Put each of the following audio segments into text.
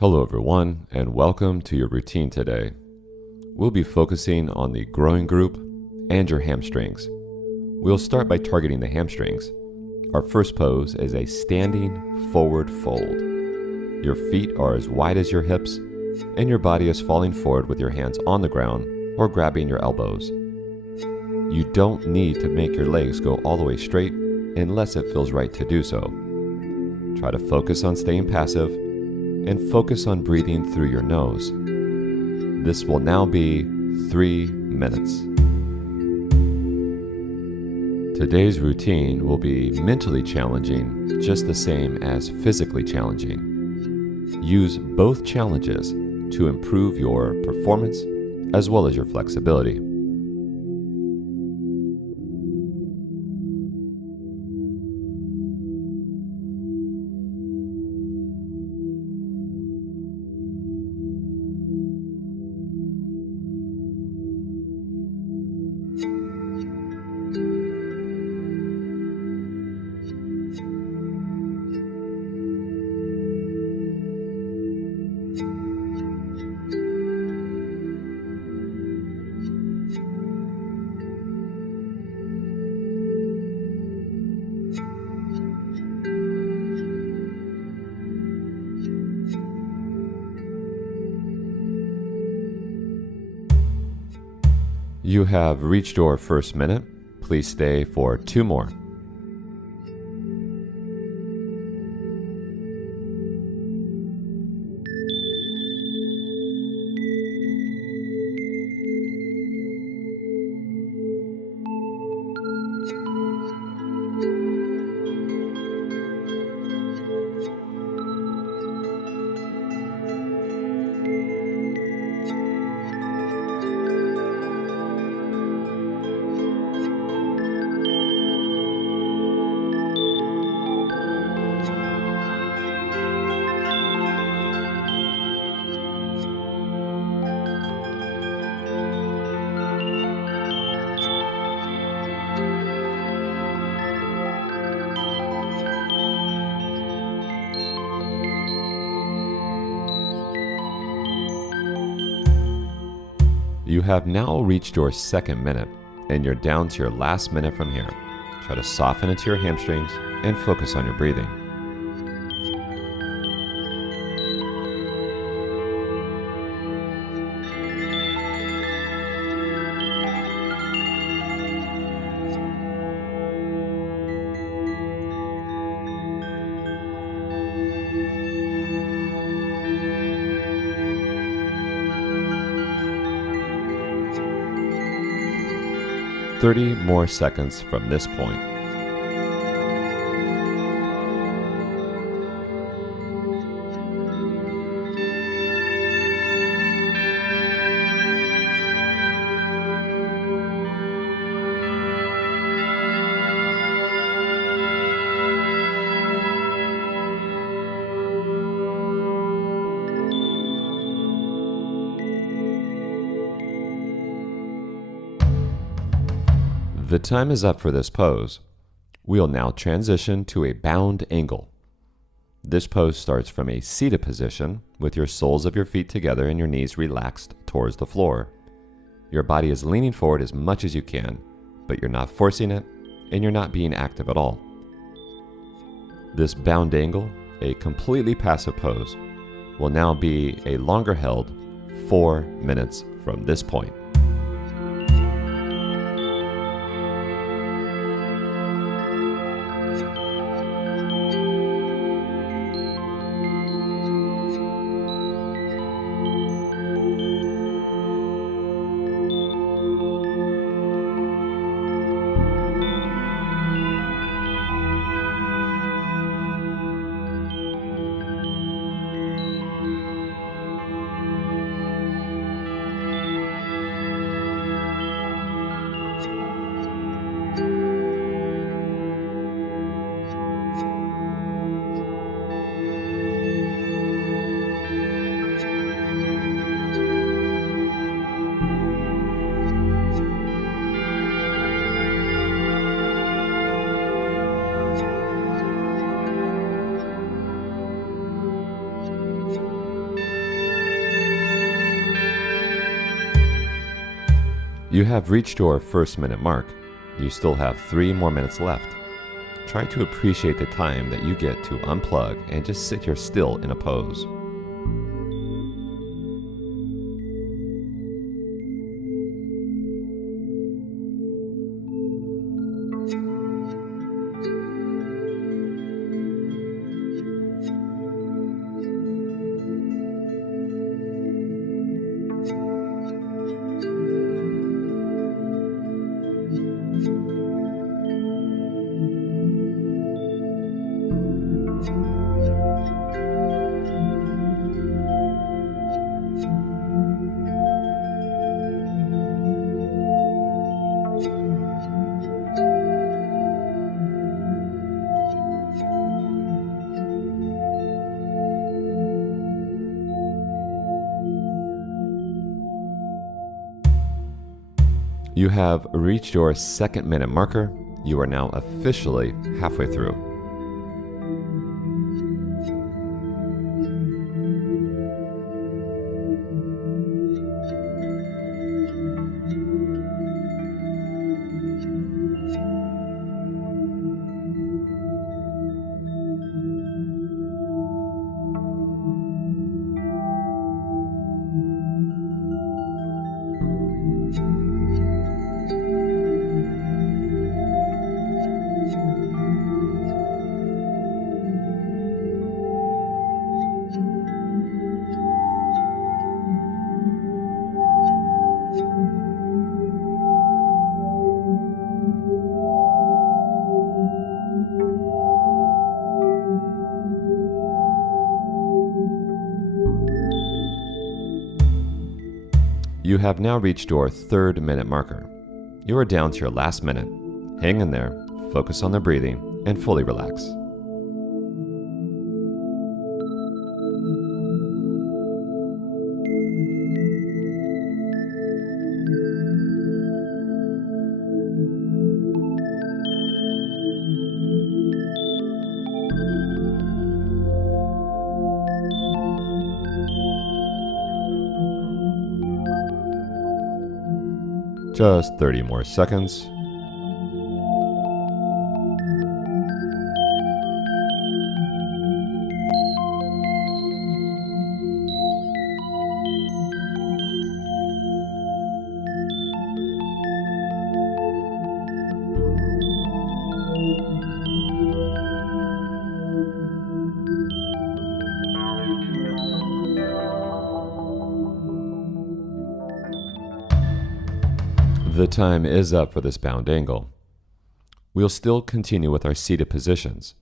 Hello everyone, and welcome to your routine today. We'll be focusing on the groin group and your hamstrings. We'll start by targeting the hamstrings. Our first pose is a standing forward fold. Your feet are as wide as your hips, and your body is falling forward with your hands on the ground or grabbing your elbows. You don't need to make your legs go all the way straight unless it feels right to do so. Try to focus on staying passive and focus on breathing through your nose. This will now be 3 minutes. Today's routine will be mentally challenging just the same as physically challenging. Use both challenges to improve your performance as well as your flexibility. You have reached your first minute. Please stay for 2 more. You have now reached your second minute, and you're down to your last minute from here. Try to soften into your hamstrings and focus on your breathing. "30 more seconds from this point." The time is up for this pose. We'll now transition to a bound angle. This pose starts from a seated position with your soles of your feet together and your knees relaxed towards the floor. Your body is leaning forward as much as you can, but you're not forcing it and you're not being active at all. This bound angle, a completely passive pose, will now be a longer held 4 minutes from this point. You have reached your first minute mark. You still have 3 more minutes left. Try to appreciate the time that you get to unplug and just sit here still in a pose. You have reached your 2nd minute marker. You are now officially halfway through. You have now reached your 3rd minute marker. You are down to your last minute. Hang in there, focus on the breathing, and fully relax. Just 30 more seconds. The time is up for this bound angle. We'll still continue with our seated positions.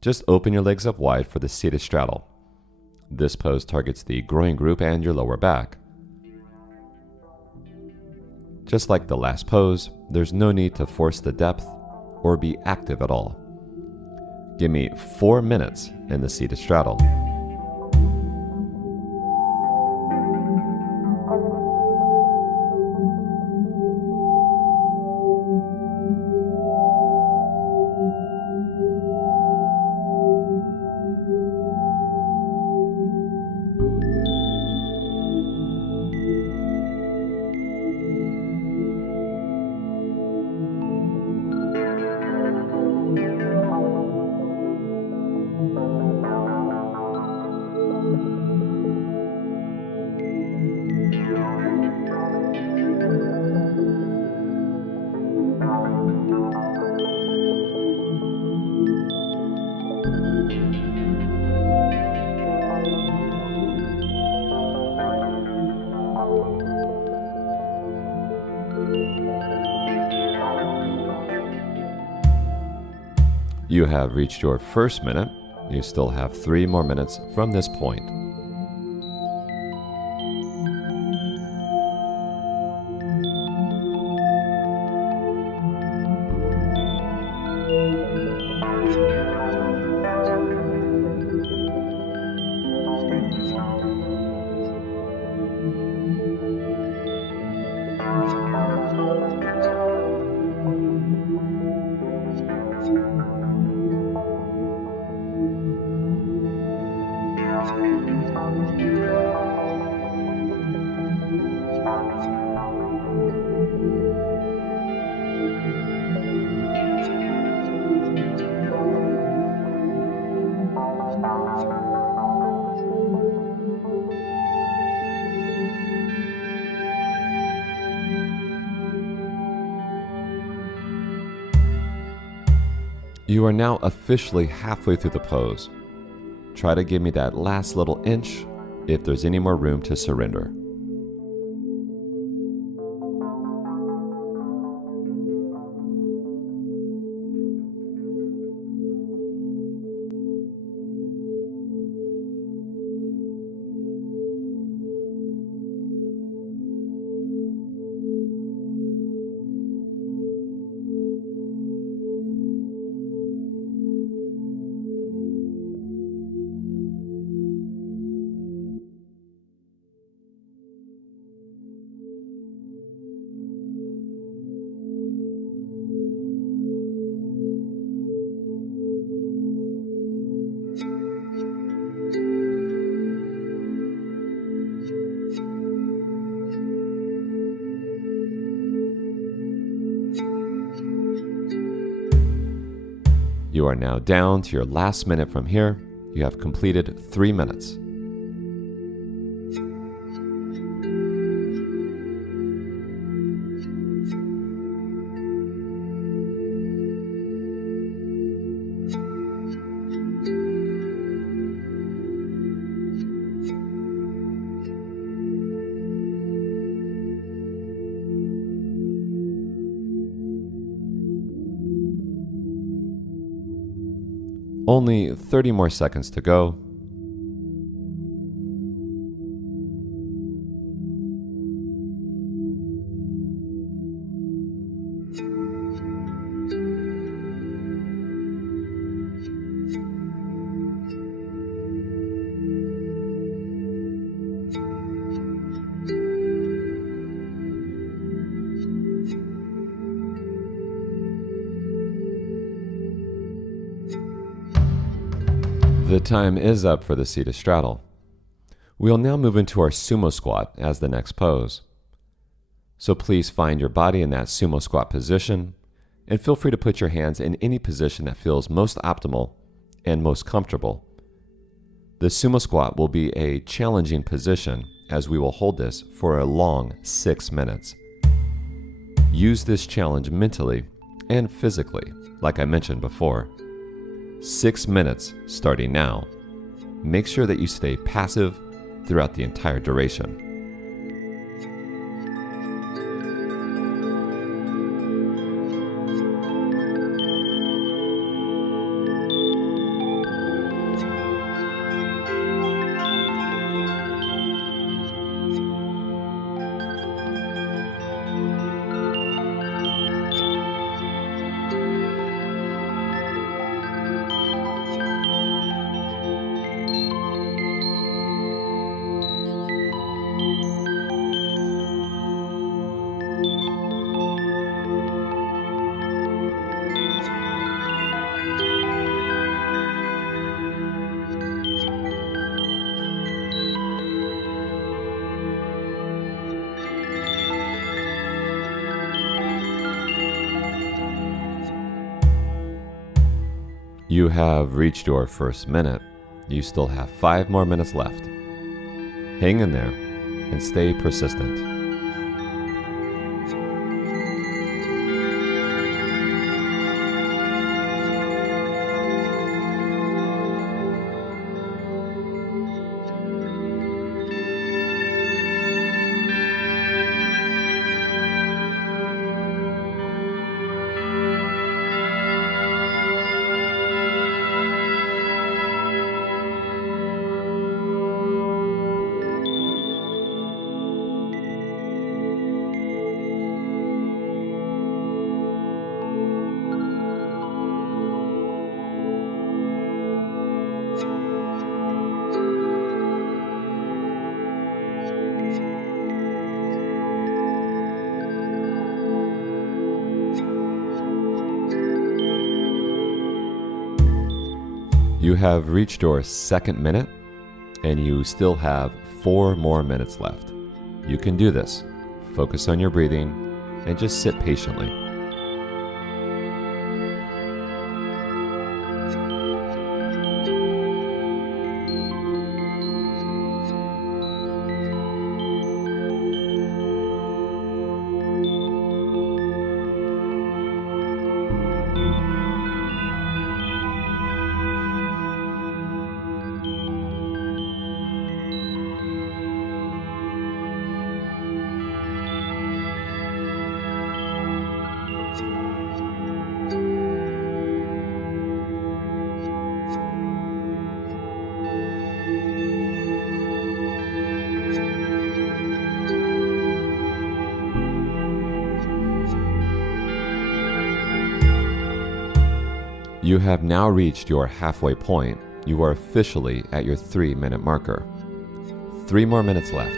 Just open your legs up wide for the seated straddle. This pose targets the groin group and your lower back. Just like the last pose, there's no need to force the depth or be active at all. Give me 4 minutes in the seated straddle. You have reached your first minute. You still have 3 more minutes from this point. You are now officially halfway through the pose. Try to give me that last little inch if there's any more room to surrender. You are now down to your last minute from here. You have completed 3 minutes. Only 30 more seconds to go. The time is up for the seated straddle. We'll now move into our sumo squat as the next pose. So please find your body in that sumo squat position, and feel free to put your hands in any position that feels most optimal and most comfortable. The sumo squat will be a challenging position as we will hold this for a long 6 minutes. Use this challenge mentally and physically, like I mentioned before. 6 minutes starting now. Make sure that you stay passive throughout the entire duration. You have reached your first minute. You still have 5 more minutes left. Hang in there and stay persistent. You have reached your second minute, and you still have 4 more minutes left. You can do this. Focus on your breathing and just sit patiently. You have now reached your halfway point. You are officially at your 3-minute marker. 3 more minutes left.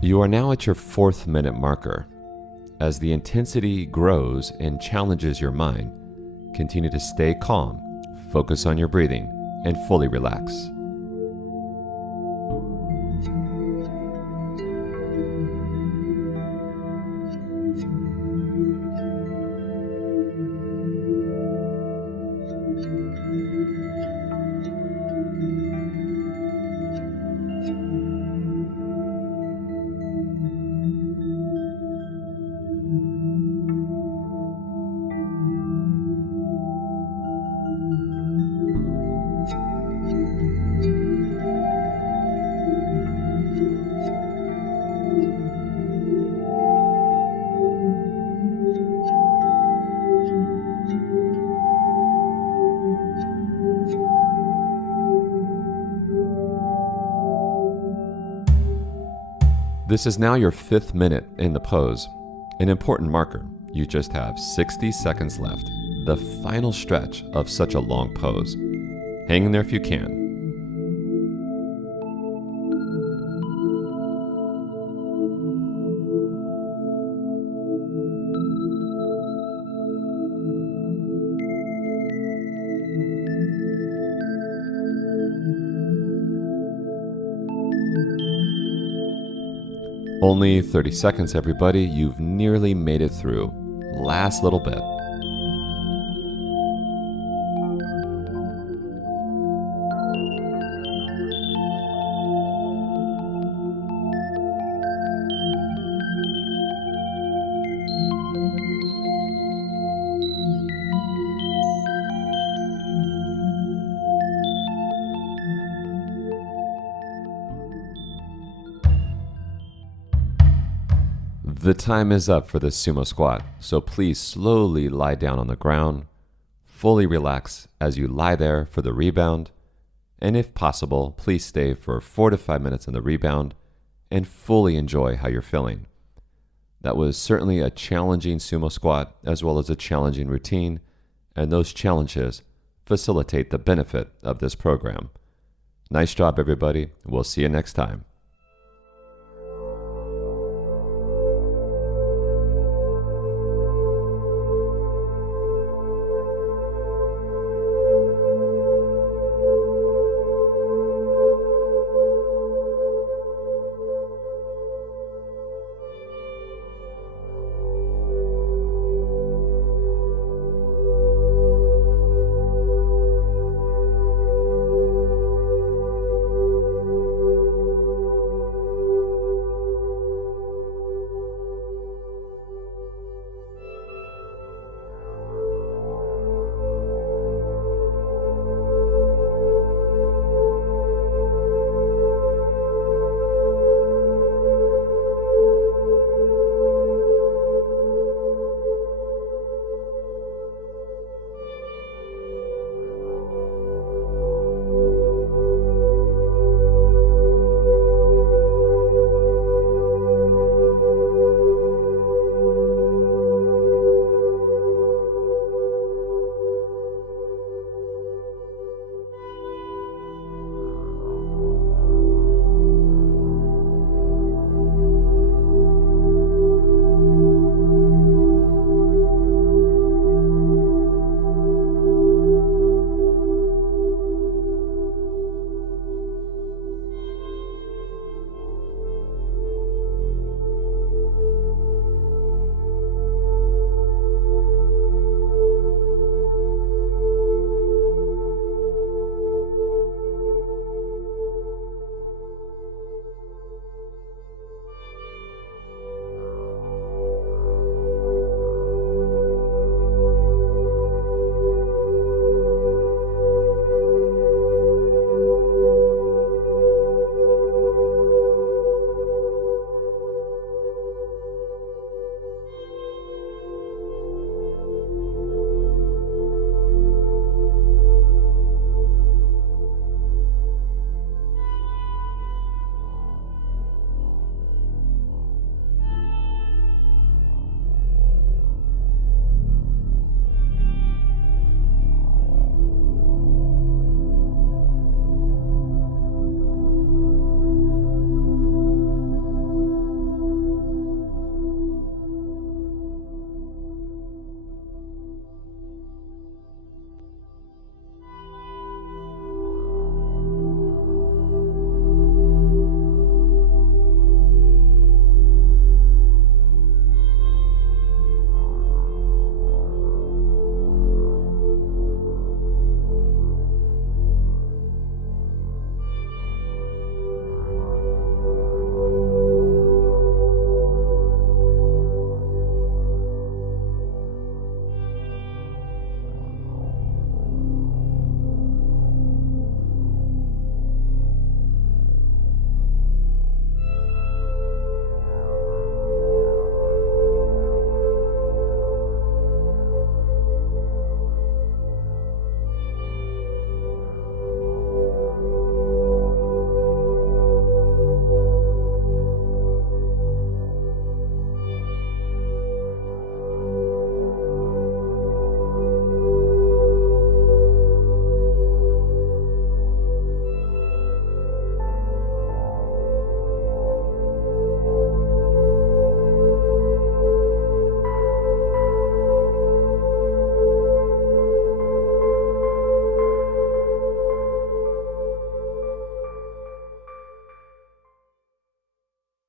You are now at your 4th minute marker. As the intensity grows and challenges your mind, continue to stay calm, focus on your breathing, and fully relax. This is now your 5th minute in the pose. An important marker. You just have 60 seconds left. The final stretch of such a long pose. Hang in there if you can. Only 30 seconds, everybody. You've nearly made it through. Last little bit. The time is up for the sumo squat, so please slowly lie down on the ground, fully relax as you lie there for the rebound, and if possible, please stay for 4 to 5 minutes in the rebound and fully enjoy how you're feeling. That was certainly a challenging sumo squat as well as a challenging routine, and those challenges facilitate the benefit of this program. Nice job, everybody. We'll see you next time.